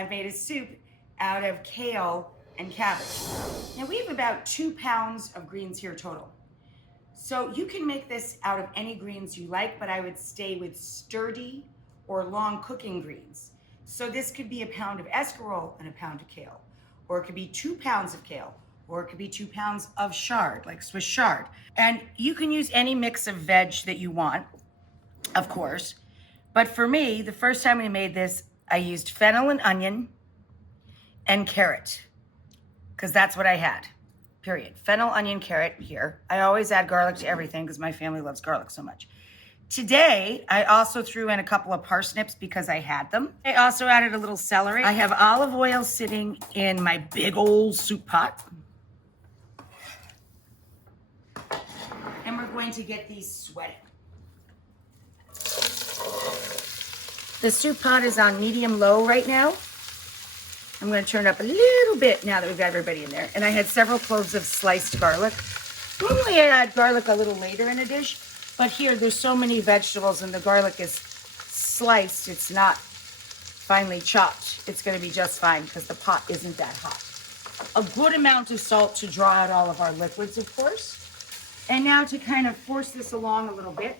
I've made a soup out of kale and cabbage. Now we have about 2 pounds of greens here total. So you can make this out of any greens you like, but I would stay with sturdy or long cooking greens. So this could be a pound of escarole and a pound of kale, or it could be 2 pounds of kale, or it could be 2 pounds of chard, like Swiss chard. And you can use any mix of veg that you want, of course. But for me, the first time we made this, I used fennel and onion and carrot, because that's what I had, period. Fennel, onion, carrot here. I always add garlic to everything because my family loves garlic so much. Today, I also threw in a couple of parsnips because I had them. I also added a little celery. I have olive oil sitting in my big old soup pot. And we're going to get these sweating. The soup pot is on medium-low right now. I'm going to turn it up a little bit now that we've got everybody in there. And I had several cloves of sliced garlic. Normally I add garlic a little later in a dish, but here there's so many vegetables and the garlic is sliced. It's not finely chopped. It's going to be just fine because the pot isn't that hot. A good amount of salt to draw out all of our liquids, of course. And now to kind of force this along a little bit,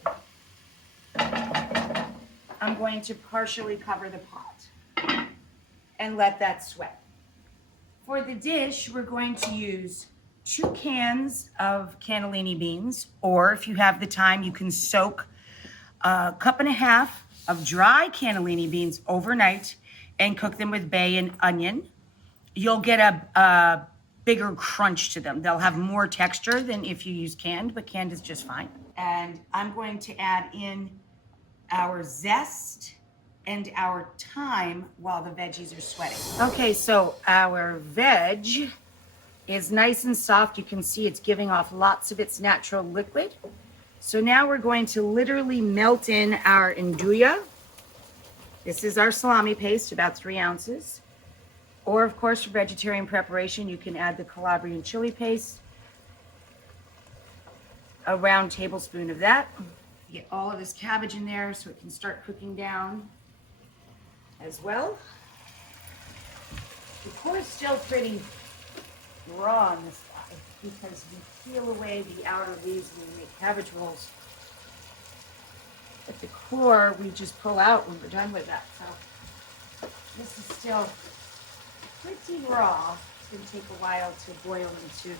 I'm going to partially cover the pot and let that sweat. For the dish, we're going to use 2 cans of cannellini beans, or if you have the time, you can soak a cup and a half of dry cannellini beans overnight and cook them with bay and onion. You'll get a bigger crunch to them. They'll have more texture than if you use canned, but canned is just fine. And I'm going to add in our zest and our thyme while the veggies are sweating. Okay, so our veg is nice and soft. You can see it's giving off lots of its natural liquid. So now we're going to literally melt in our Nduja. This is our salami paste, about 3 ounces. Or of course, for vegetarian preparation, you can add the Calabrian chili paste. A round tablespoon of that. Get all of this cabbage in there so it can start cooking down as well. The core is still pretty raw on this guy because we peel away the outer leaves when we make cabbage rolls. But the core we just pull out when we're done with that. So this is still pretty raw. It's going to take a while to boil into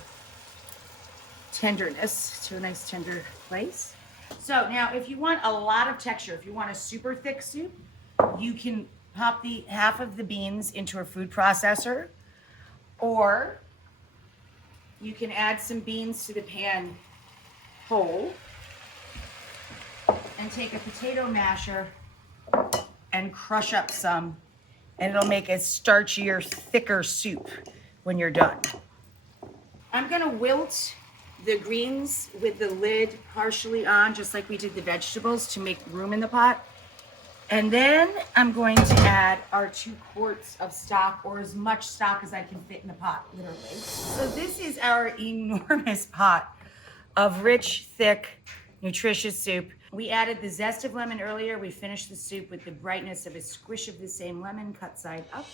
tenderness, to a nice tender place. So now if you want a lot of texture, if you want a super thick soup, you can pop the half of the beans into a food processor, or you can add some beans to the pan whole and take a potato masher and crush up some, and it'll make a starchier, thicker soup when you're done. I'm gonna wilt the greens with the lid partially on, just like we did the vegetables, to make room in the pot. And then I'm going to add our 2 quarts of stock, or as much stock as I can fit in the pot, literally. So this is our enormous pot of rich, thick, nutritious soup. We added the zest of lemon earlier. We finished the soup with the brightness of a squish of the same lemon cut side up.